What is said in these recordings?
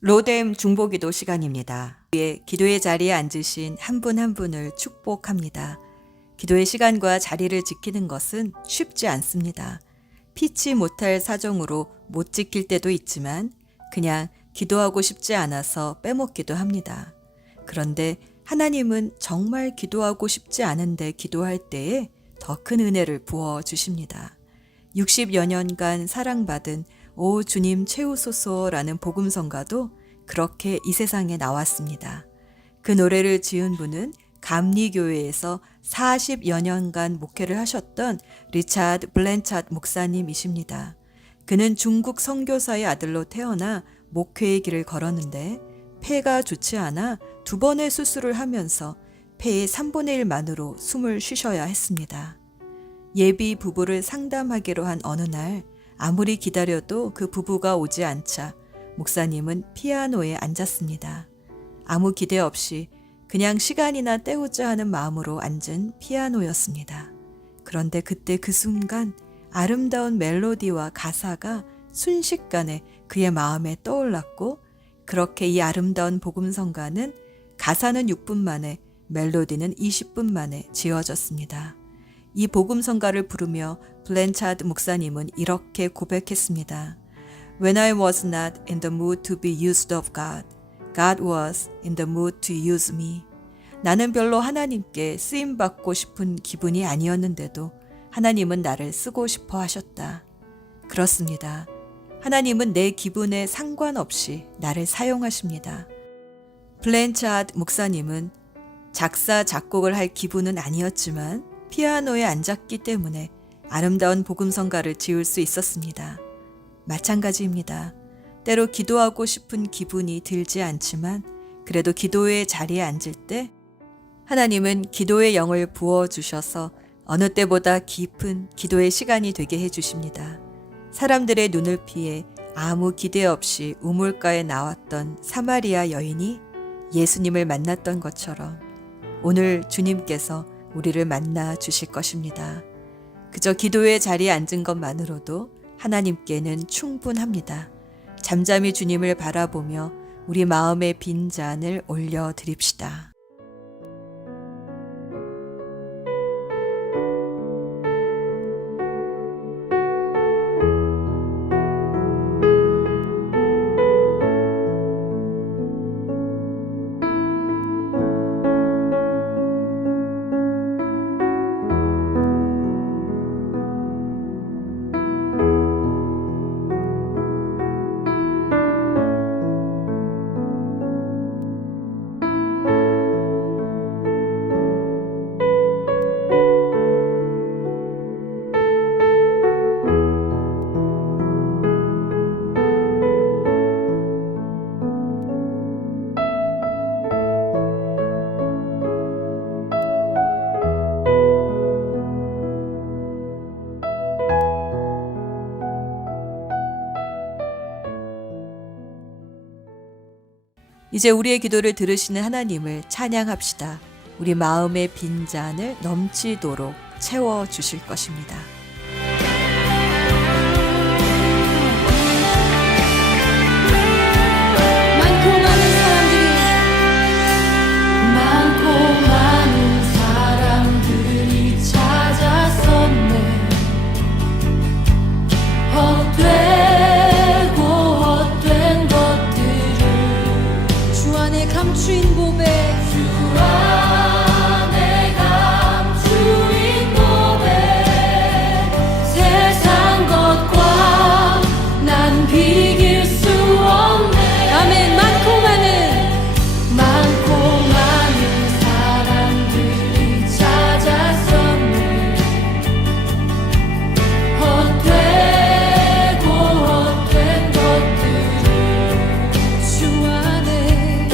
로뎀 중보기도 시간입니다. 기도의 자리에 앉으신 한 분 한 분을 축복합니다. 기도의 시간과 자리를 지키는 것은 쉽지 않습니다. 피치 못할 사정으로 못 지킬 때도 있지만 그냥 기도하고 싶지 않아서 빼먹기도 합니다. 그런데 하나님은 정말 기도하고 싶지 않은데 기도할 때에 더 큰 은혜를 부어 주십니다. 60여 년간 사랑받은 오 주님 채우소서라는 복음성가도 그렇게 이 세상에 나왔습니다. 그 노래를 지은 분은 감리교회에서 40여 년간 목회를 하셨던 리차드 블랜차드 목사님이십니다. 그는 중국 선교사의 아들로 태어나 목회의 길을 걸었는데 폐가 좋지 않아 2번의 수술을 하면서 폐의 3분의 1만으로 숨을 쉬셔야 했습니다. 예비 부부를 상담하기로 한 어느 날 아무리 기다려도 그 부부가 오지 않자 목사님은 피아노에 앉았습니다. 아무 기대 없이 그냥 시간이나 때우자 하는 마음으로 앉은 피아노였습니다. 그런데 그때 그 순간 아름다운 멜로디와 가사가 순식간에 그의 마음에 떠올랐고 그렇게 이 아름다운 복음성가는 가사는 6분 만에 멜로디는 20분 만에 지어졌습니다. 이 복음성가를 부르며 블랜차드 목사님은 이렇게 고백했습니다. When I was not in the mood to be used of God, God was in the mood to use me. 나는 별로 하나님께 쓰임받고 싶은 기분이 아니었는데도 하나님은 나를 쓰고 싶어 하셨다. 그렇습니다. 하나님은 내 기분에 상관없이 나를 사용하십니다. 블랜차드 목사님은 작사, 작곡을 할 기분은 아니었지만 피아노에 앉았기 때문에 아름다운 복음성가를 지을 수 있었습니다. 마찬가지입니다. 때로 기도하고 싶은 기분이 들지 않지만 그래도 기도의 자리에 앉을 때 하나님은 기도의 영을 부어주셔서 어느 때보다 깊은 기도의 시간이 되게 해주십니다. 사람들의 눈을 피해 아무 기대 없이 우물가에 나왔던 사마리아 여인이 예수님을 만났던 것처럼 오늘 주님께서 우리를 만나 주실 것입니다. 그저 기도의 자리에 앉은 것만으로도 하나님께는 충분합니다. 잠잠히 주님을 바라보며 우리 마음의 빈잔을 올려드립시다. 이제 우리의 기도를 들으시는 하나님을 찬양합시다. 우리 마음의 빈잔을 넘치도록 채워주실 것입니다. 많은 사람들이 찾아섰네. 헛되고 헛된 것들을 주 안에 감추인 고백, 주 안에 감추인 고백, 세상 것과 난 비길 수 없네. 아멘. 많고 많은 사람들이 찾아섰네. 헛되고 헛된 것들을 주 안에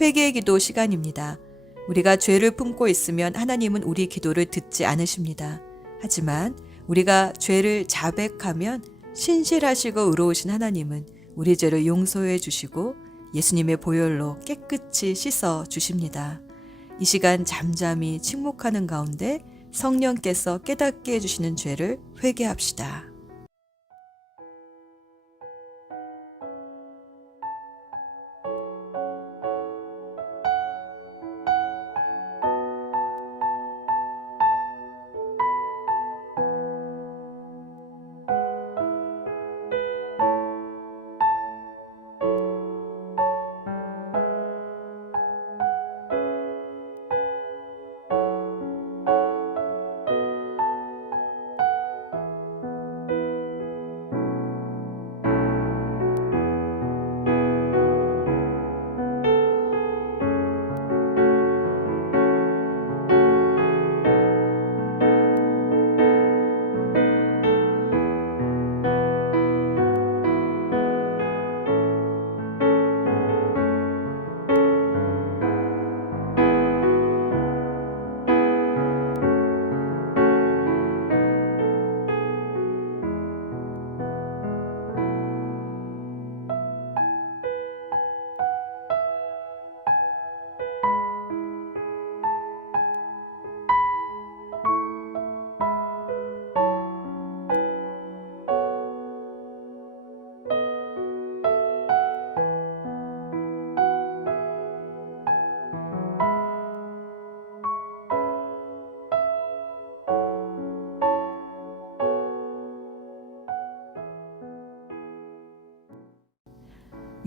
회개의 기도 시간입니다. 우리가 죄를 품고 있으면 하나님은 우리 기도를 듣지 않으십니다. 하지만 우리가 죄를 자백하면 신실하시고 의로우신 하나님은 우리 죄를 용서해 주시고 예수님의 보혈로 깨끗이 씻어 주십니다. 이 시간 잠잠히 침묵하는 가운데 성령께서 깨닫게 해주시는 죄를 회개합시다.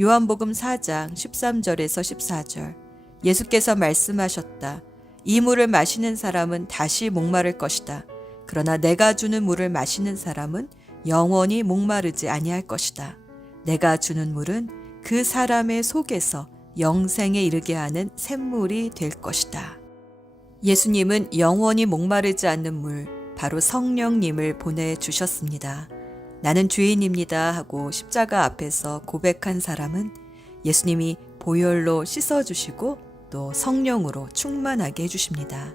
요한복음 4장 13절에서 14절. 예수께서 말씀하셨다. 이 물을 마시는 사람은 다시 목마를 것이다. 그러나 내가 주는 물을 마시는 사람은 영원히 목마르지 아니할 것이다. 내가 주는 물은 그 사람의 속에서 영생에 이르게 하는 샘물이 될 것이다. 예수님은 영원히 목마르지 않는 물, 바로 성령님을 보내주셨습니다. 나는 죄인입니다 하고 십자가 앞에서 고백한 사람은 예수님이 보혈로 씻어주시고 또 성령으로 충만하게 해주십니다.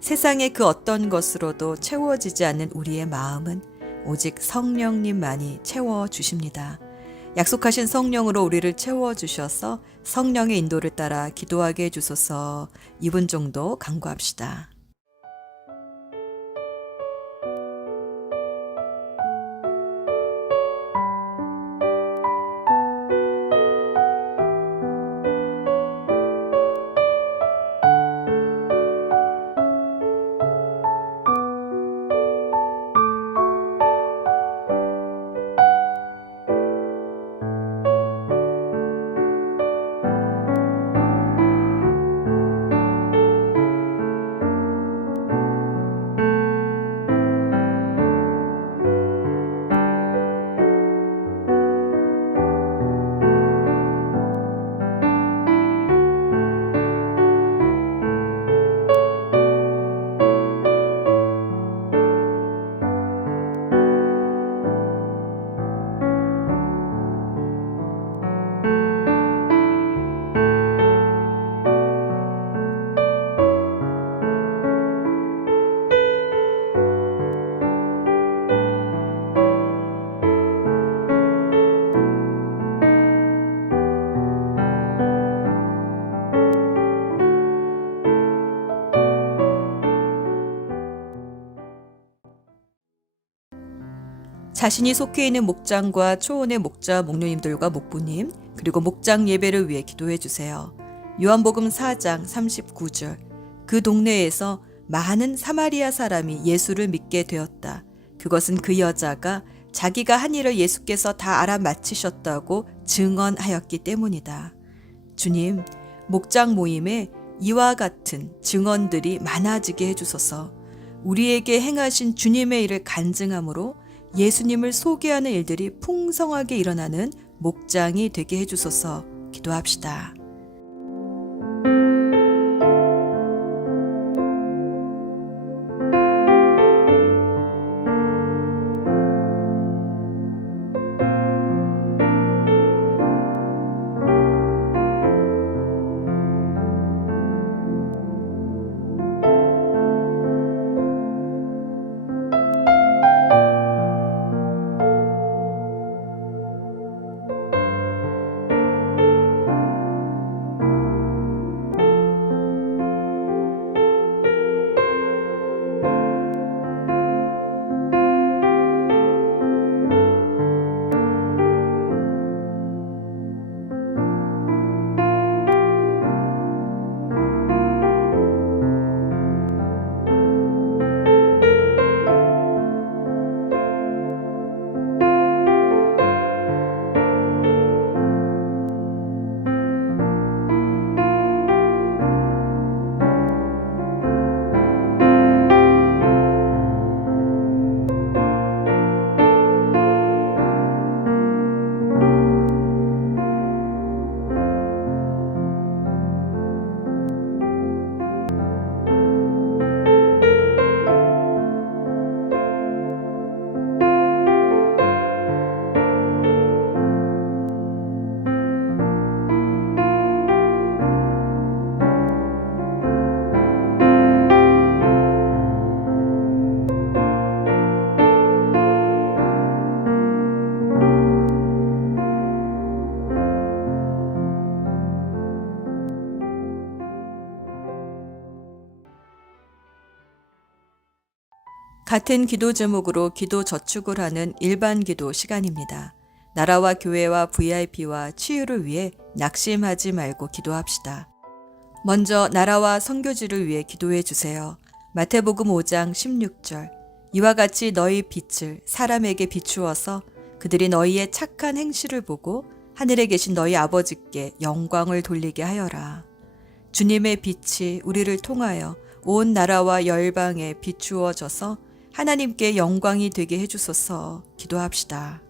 세상의 그 어떤 것으로도 채워지지 않는 우리의 마음은 오직 성령님만이 채워주십니다. 약속하신 성령으로 우리를 채워주셔서 성령의 인도를 따라 기도하게 해주소서. 2분 정도 간구합시다. 자신이 속해 있는 목장과 초원의 목자, 목녀님들과 목부님, 그리고 목장 예배를 위해 기도해 주세요. 요한복음 4장 39절. 그 동네에서 많은 사마리아 사람이 예수를 믿게 되었다. 그것은 그 여자가 자기가 한 일을 예수께서 다 알아맞히셨다고 증언하였기 때문이다. 주님, 목장 모임에 이와 같은 증언들이 많아지게 해주소서. 우리에게 행하신 주님의 일을 간증함으로 예수님을 소개하는 일들이 풍성하게 일어나는 목장이 되게 해주소서. 기도합시다. 같은 기도 제목으로 기도 저축을 하는 일반 기도 시간입니다. 나라와 교회와 VIP와 치유를 위해 낙심하지 말고 기도합시다. 먼저 나라와 선교지를 위해 기도해 주세요. 마태복음 5장 16절. 이와 같이 너희 빛을 사람에게 비추어서 그들이 너희의 착한 행실을 보고 하늘에 계신 너희 아버지께 영광을 돌리게 하여라. 주님의 빛이 우리를 통하여 온 나라와 열방에 비추어져서 하나님께 영광이 되게 해주소서. 기도합시다.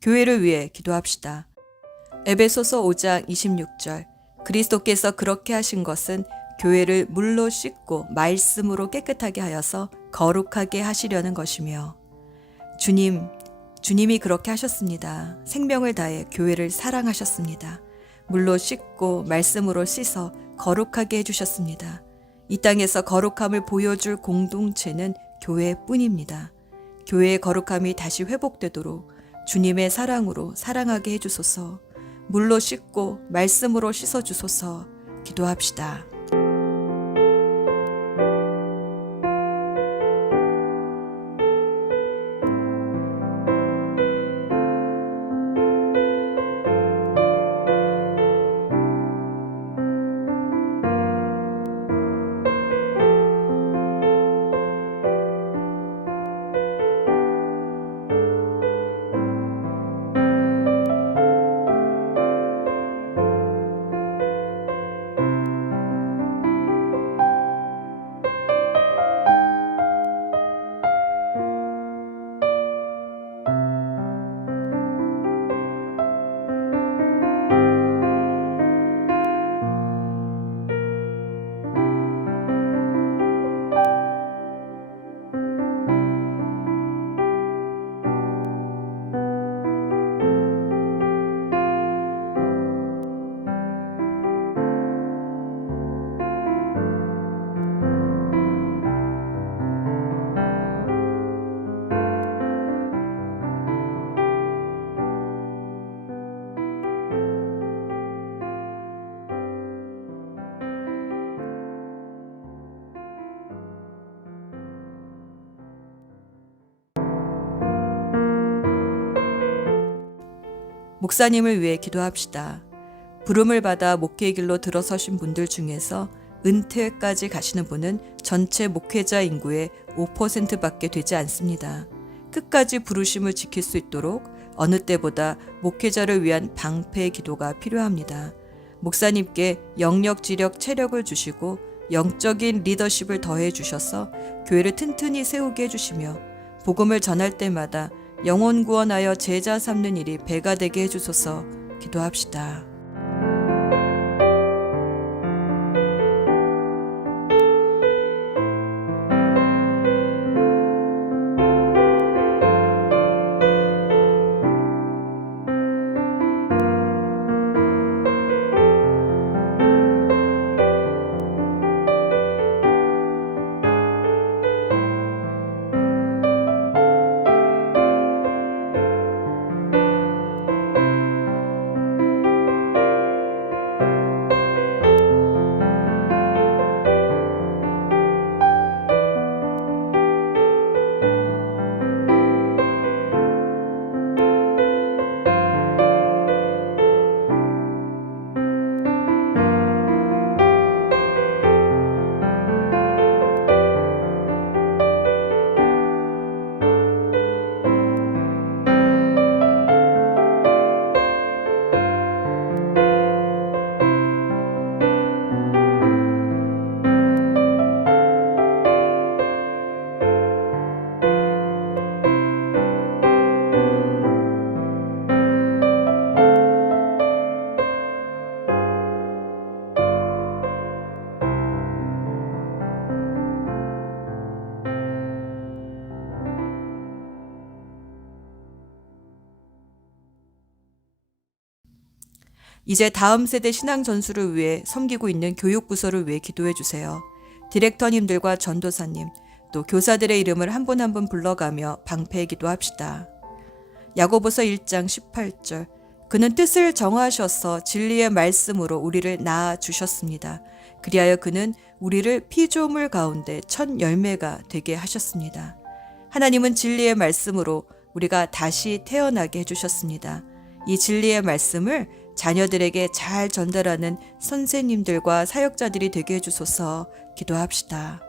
교회를 위해 기도합시다. 에베소서 5장 26절. 그리스도께서 그렇게 하신 것은 교회를 물로 씻고 말씀으로 깨끗하게 하여서 거룩하게 하시려는 것이며, 주님이 그렇게 하셨습니다. 생명을 다해 교회를 사랑하셨습니다. 물로 씻고 말씀으로 씻어 거룩하게 해주셨습니다. 이 땅에서 거룩함을 보여줄 공동체는 교회뿐입니다. 교회의 거룩함이 다시 회복되도록 주님의 사랑으로 사랑하게 해주소서. 물로 씻고 말씀으로 씻어주소서. 기도합시다. 목사님을 위해 기도합시다. 부름을 받아 목회 길로 들어서신 분들 중에서 은퇴까지 가시는 분은 전체 목회자 인구의 5%밖에 되지 않습니다. 끝까지 부르심을 지킬 수 있도록 어느 때보다 목회자를 위한 방패 기도가 필요합니다. 목사님께 영역, 지력, 체력을 주시고 영적인 리더십을 더해 주셔서 교회를 튼튼히 세우게 해주시며 복음을 전할 때마다 영혼 구원하여 제자 삼는 일이 배가 되게 해주소서. 기도합시다. 이제 다음 세대 신앙 전수를 위해 섬기고 있는 교육부서를 위해 기도해 주세요. 디렉터님들과 전도사님, 또 교사들의 이름을 한 분 한 분 불러가며 방패 기도합시다. 야고보서 1장 18절. 그는 뜻을 정하셔서 진리의 말씀으로 우리를 낳아 주셨습니다. 그리하여 그는 우리를 피조물 가운데 첫 열매가 되게 하셨습니다. 하나님은 진리의 말씀으로 우리가 다시 태어나게 해주셨습니다. 이 진리의 말씀을 자녀들에게 잘 전달하는 선생님들과 사역자들이 되게 해주소서. 기도합시다.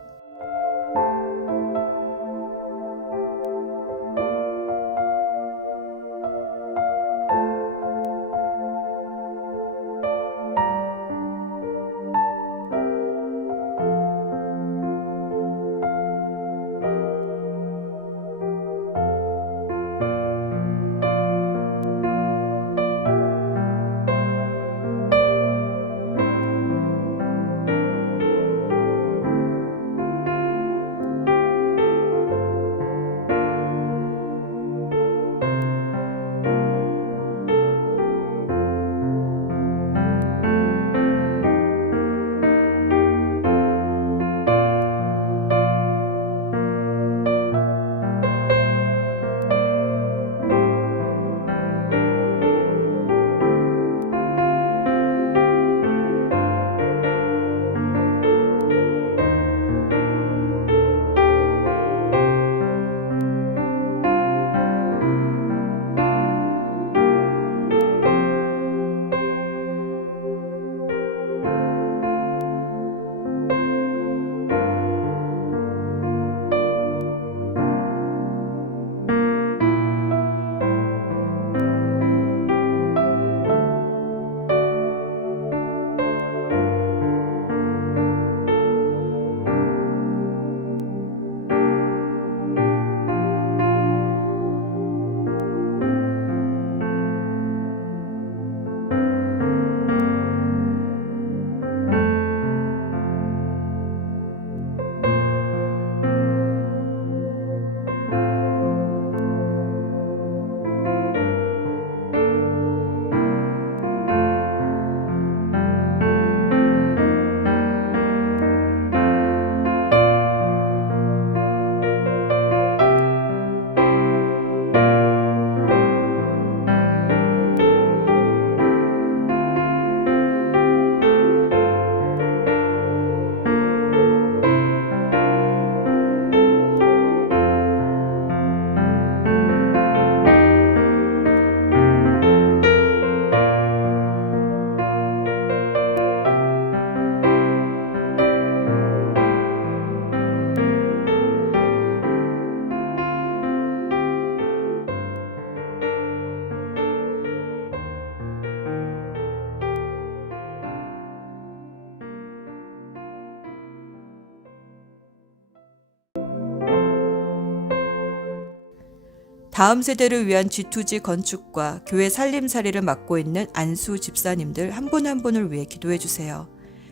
다음 세대를 위한 G2G 건축과 교회 살림살이를 맡고 있는 안수 집사님들 한 분 한 분을 위해 기도해 주세요.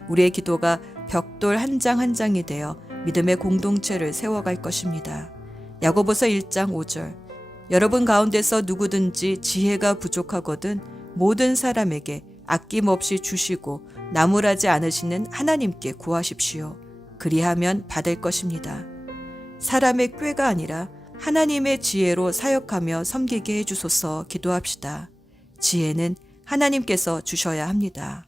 우리의 기도가 벽돌 한 장 한 장이 되어 믿음의 공동체를 세워갈 것입니다. 야고보서 1장 5절. 여러분 가운데서 누구든지 지혜가 부족하거든 모든 사람에게 아낌없이 주시고 나무라지 않으시는 하나님께 구하십시오. 그리하면 받을 것입니다. 사람의 꾀가 아니라 하나님의 지혜로 사역하며 섬기게 해주소서. 기도합시다. 지혜는 하나님께서 주셔야 합니다.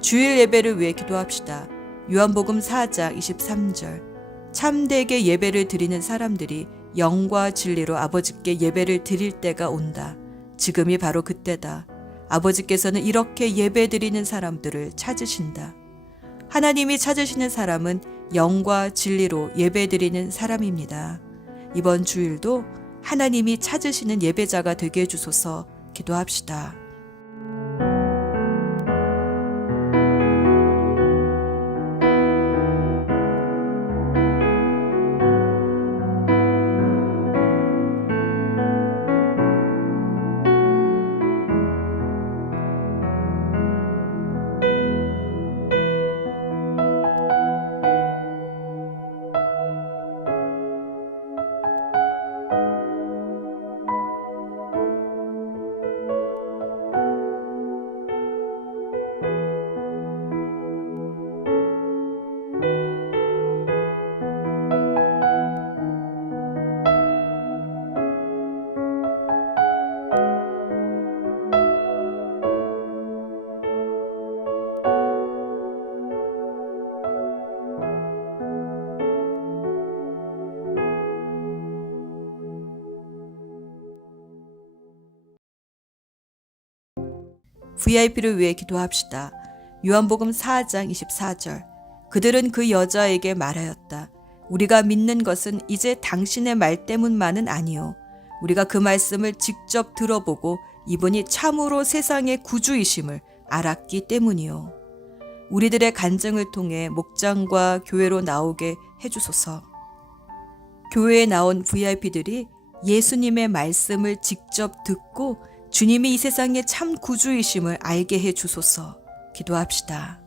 주일 예배를 위해 기도합시다. 요한복음 4장 23절. 참되게 예배를 드리는 사람들이 영과 진리로 아버지께 예배를 드릴 때가 온다. 지금이 바로 그때다. 아버지께서는 이렇게 예배 드리는 사람들을 찾으신다. 하나님이 찾으시는 사람은 영과 진리로 예배 드리는 사람입니다. 이번 주일도 하나님이 찾으시는 예배자가 되게 해주소서. 기도합시다. VIP를 위해 기도합시다. 요한복음 4장 24절. 그들은 그 여자에게 말하였다. 우리가 믿는 것은 이제 당신의 말 때문만은 아니요. 우리가 그 말씀을 직접 들어보고 이분이 참으로 세상의 구주이심을 알았기 때문이요. 우리들의 간증을 통해 목장과 교회로 나오게 해주소서. 교회에 나온 VIP들이 예수님의 말씀을 직접 듣고 주님이 이 세상의 참 구주이심을 알게 해 주소서. 기도합시다.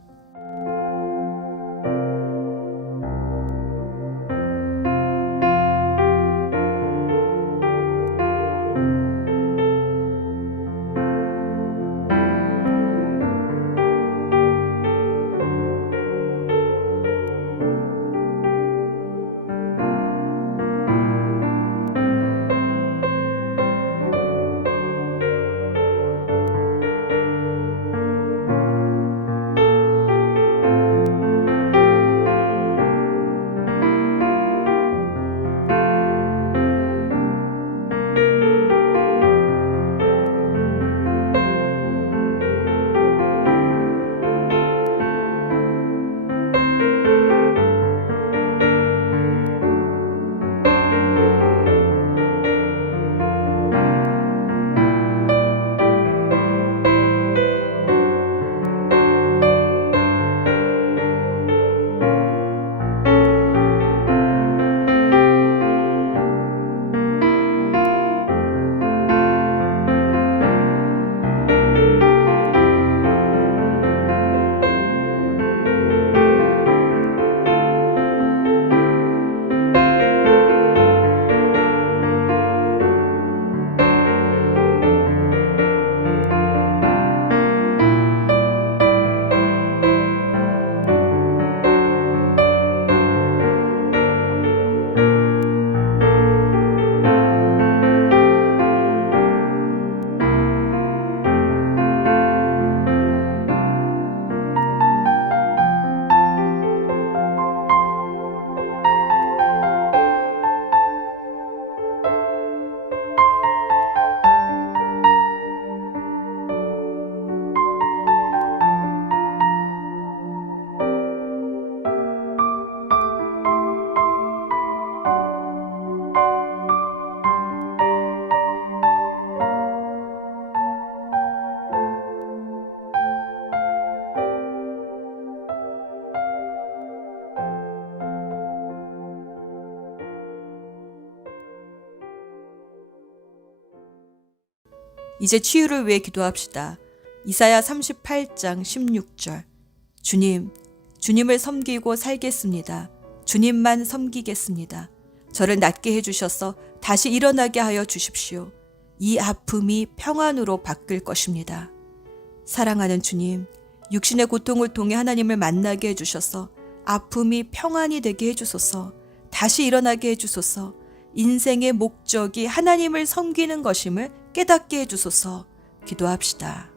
이제 치유를 위해 기도합시다. 이사야 38장 16절. 주님, 주님을 섬기고 살겠습니다. 주님만 섬기겠습니다. 저를 낫게 해주셔서 다시 일어나게 하여 주십시오. 이 아픔이 평안으로 바뀔 것입니다. 사랑하는 주님, 육신의 고통을 통해 하나님을 만나게 해주셔서 아픔이 평안이 되게 해주소서. 다시 일어나게 해주소서. 인생의 목적이 하나님을 섬기는 것임을 깨닫게 해주소서. 기도합시다.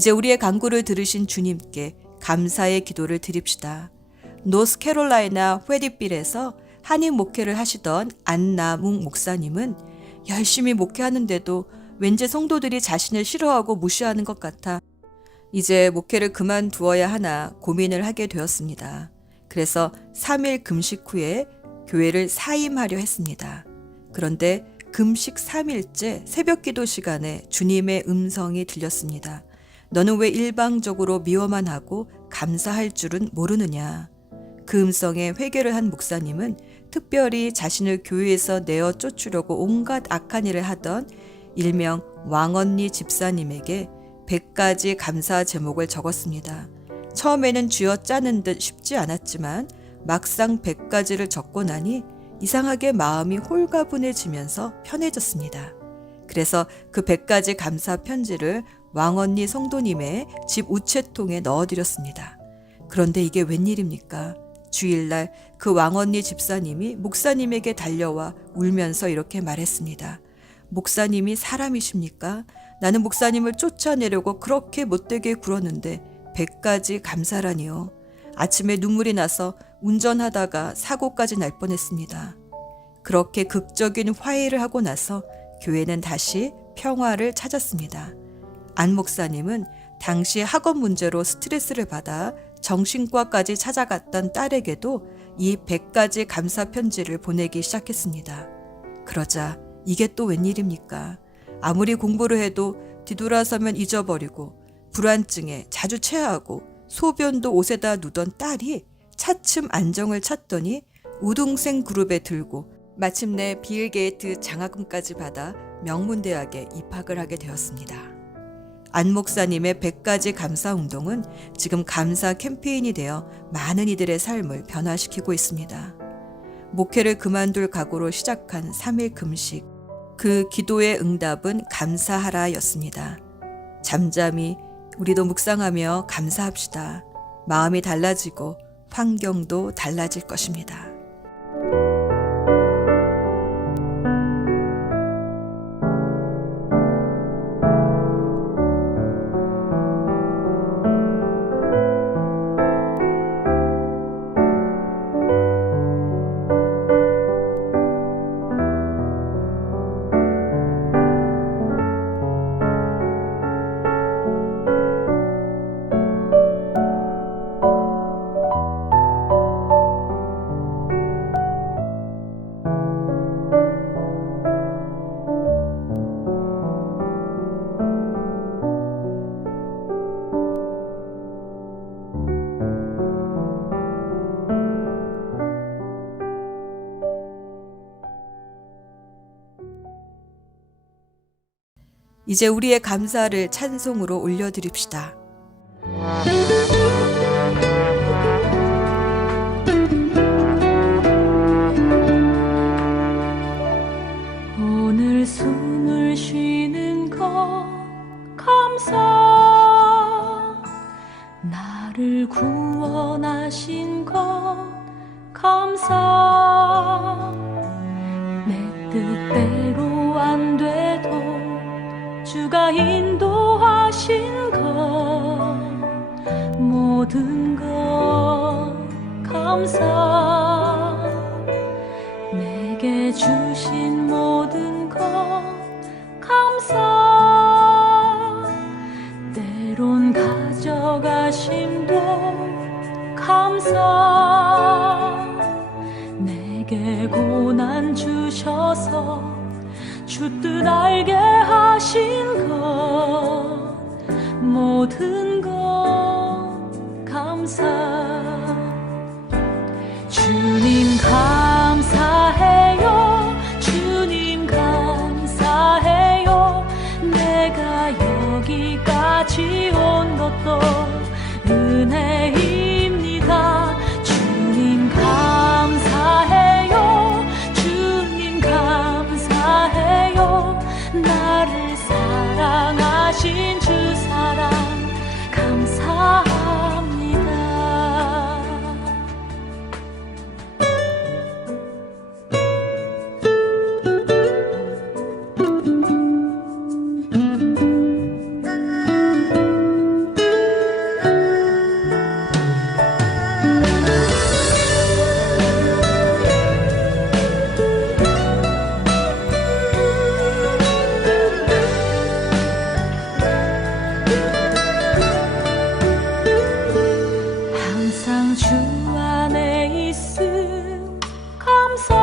이제 우리의 간구를 들으신 주님께 감사의 기도를 드립시다. 노스캐롤라이나 회디빌에서 한인 목회를 하시던 안나묵 목사님은 열심히 목회하는데도 왠지 성도들이 자신을 싫어하고 무시하는 것 같아 이제 목회를 그만두어야 하나 고민을 하게 되었습니다. 그래서 3일 금식 후에 교회를 사임하려 했습니다. 그런데 금식 3일째 새벽 기도 시간에 주님의 음성이 들렸습니다. 너는 왜 일방적으로 미워만 하고 감사할 줄은 모르느냐. 그 음성에 회개를 한 목사님은 특별히 자신을 교회에서 내어 쫓으려고 온갖 악한 일을 하던 일명 왕언니 집사님에게 100가지 감사 제목을 적었습니다. 처음에는 쥐어짜는 듯 쉽지 않았지만 막상 100가지를 적고 나니 이상하게 마음이 홀가분해지면서 편해졌습니다. 그래서 그 100가지 감사 편지를 왕언니 성도님의 집 우체통에 넣어드렸습니다. 그런데 이게 웬일입니까? 주일날 그 왕언니 집사님이 목사님에게 달려와 울면서 이렇게 말했습니다. 목사님이 사람이십니까? 나는 목사님을 쫓아내려고 그렇게 못되게 굴었는데 100가지 감사라니요. 아침에 눈물이 나서 운전하다가 사고까지 날 뻔했습니다. 그렇게 극적인 화해를 하고 나서 교회는 다시 평화를 찾았습니다. 안 목사님은 당시 학업 문제로 스트레스를 받아 정신과까지 찾아갔던 딸에게도 이 100가지 감사 편지를 보내기 시작했습니다. 그러자 이게 또 웬일입니까? 아무리 공부를 해도 뒤돌아서면 잊어버리고 불안증에 자주 체하고 소변도 옷에다 누던 딸이 차츰 안정을 찾더니 우등생 그룹에 들고 마침내 빌 게이트 장학금까지 받아 명문대학에 입학을 하게 되었습니다. 안 목사님의 100가지 감사 운동은 지금 감사 캠페인이 되어 많은 이들의 삶을 변화시키고 있습니다. 목회를 그만둘 각오로 시작한 3일 금식, 그 기도의 응답은 감사하라였습니다. 잠잠히 우리도 묵상하며 감사합시다. 마음이 달라지고 환경도 달라질 것입니다. 이제 우리의 감사를 찬송으로 올려드립시다. 오늘 숨을 쉬는 것 감사, 나를 구원하신 것 감사, 내 뜻대로 안 돼도 주가 인도하신 것 모든 것 감사, 내게 주신 모든 것 감사, 때론 가져가심도 감사, 내게 고난 주셔서 주 뜻 알게 하신 것 모든 것 감사, 주님 감사해요, 주님 감사해요, 내가 여기까지 온 것도 은혜입니다. 주님 감사해요, 주님 감사해요, 나를 사랑하신 주 사랑 감사합니다. 항상 주 안에 있음 감사,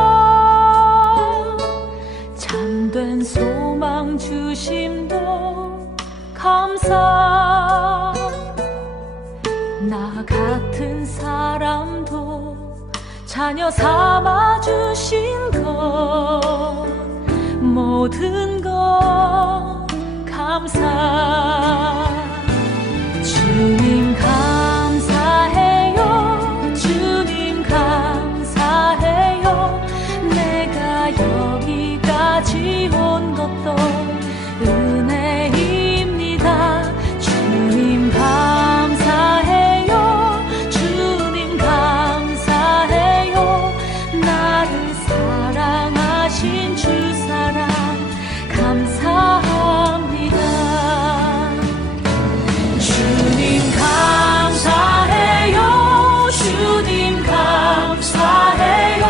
참된 소망 주심도 감사, 나 같은 사람도 자녀 삼아 주신 것 모든 것 감사, 주님 감사해요, 주님 감사해요, 내가 여기까지 온 것도 은혜입니다. 주님 감사해요, 주님 감사해요, 나를 사랑하신 주 사랑 감사합니다. 주님 감사해요, 주님 감사해요,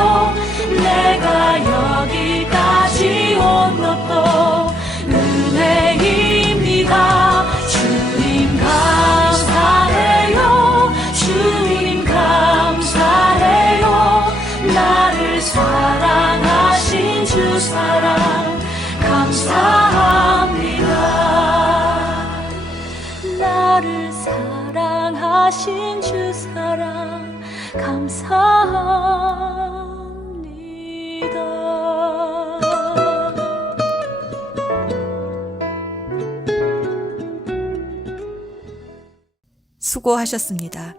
내가 여기까지 온 것도 사랑하신 주 사랑 감사합니다. 수고하셨습니다.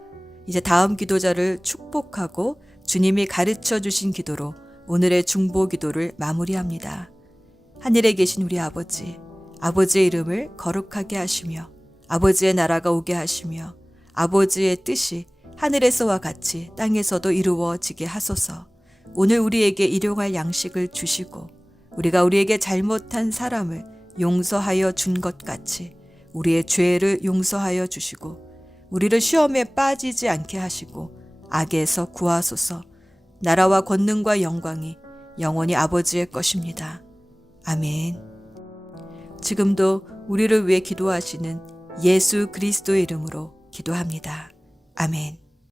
이제 다음 기도자를 축복하고 주님이 가르쳐 주신 기도로 오늘의 중보 기도를 마무리합니다. 하늘에 계신 우리 아버지, 아버지의 이름을 거룩하게 하시며 아버지의 나라가 오게 하시며 아버지의 뜻이 하늘에서와 같이 땅에서도 이루어지게 하소서. 오늘 우리에게 일용할 양식을 주시고 우리가 우리에게 잘못한 사람을 용서하여 준 것 같이 우리의 죄를 용서하여 주시고 우리를 시험에 빠지지 않게 하시고 악에서 구하소서. 나라와 권능과 영광이 영원히 아버지의 것입니다. 아멘. 지금도 우리를 위해 기도하시는 예수 그리스도의 이름으로 기도합니다. 아멘.